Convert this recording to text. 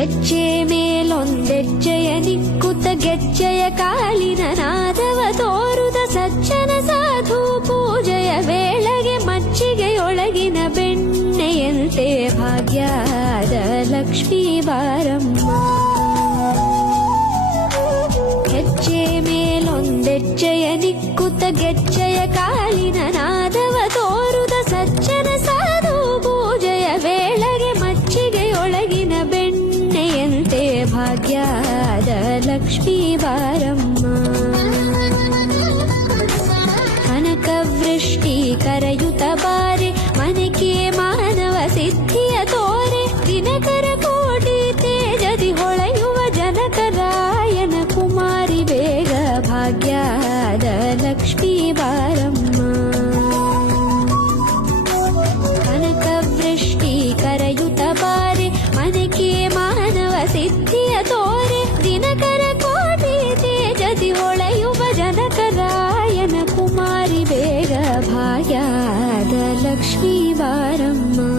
ಹೆಜ್ಜೆ ಮೇಲೊಂದೆಜ್ಜೆಯ ನಿಕ್ಕುತ್ತ ಗೆಜ್ಜೆಯ ಕಾಲಿನ ನಾದವ ತೋರುದ ಸಜ್ಜನ ಸಾಧು ಪೂಜೆಯ ವೇಳೆಗೆ ಮಜ್ಜಿಗೆಯೊಳಗಿನ ಬೆಣ್ಣೆಯಂತೆ ಭಾಗ್ಯದ ಲಕ್ಷ್ಮೀ ಬಾರಮ್ಮ. ಹೆಜ್ಜೆ ಮೇಲೊಂದೆಜ್ಜೆಯ ನಿಕ್ಕುತ್ತ ಗೆಜ್ಜೆಯ ಕಾಲಿನ ನಾದವ ತೋರುದ ಸಜ್ಜನ ಸಾಧು ಪೂಜೆಯ ವೇಳೆಗೆ ಮಜ್ಜಿಗೆಯೊಳಗಿನ ಬೆಣ್ಣೆಯಂತೆ ಭಾಗ್ಯದ ಲಕ್ಷ್ಮೀ ಬಾರಮ್ಮ. ಕನಕವೃಷ್ಟಿ ಕರೆಯುತ್ತ ಬಾರೆ ಮನೆಗೆ ಮಾನವ ಸಿದ್ಧಿಯ ತೋರೆ ದಿನಕರ ಕೋಟಿ ತೇಜದಿ ಹೊಳೆಯುವ ಜನಕರಾಯನ ಕುಮಾರಿ ಬೇಗ ಭಾಗ್ಯದ ಲಕ್ಷ್ಮೀ ಬಾರಮ್ಮ. ಕನಕವೃಷ್ಟಿ ಕರೆಯುತ್ತ ಬಾರೆ ಮನೆಗೆ ಮಾನವ ಸಿದ್ಧಿಯ ತೋರೆ ದಿನಕರ ಕೋಟಿ ತೇಜದಿ ಹೊಳೆಯುವ ಜನಕರಾಯನ ಕುಮಾರಿ ಬೇಗ ಭಾಗ್ಯದ ಲಕ್ಷ್ಮೀ ಬಾರಮ್ಮ.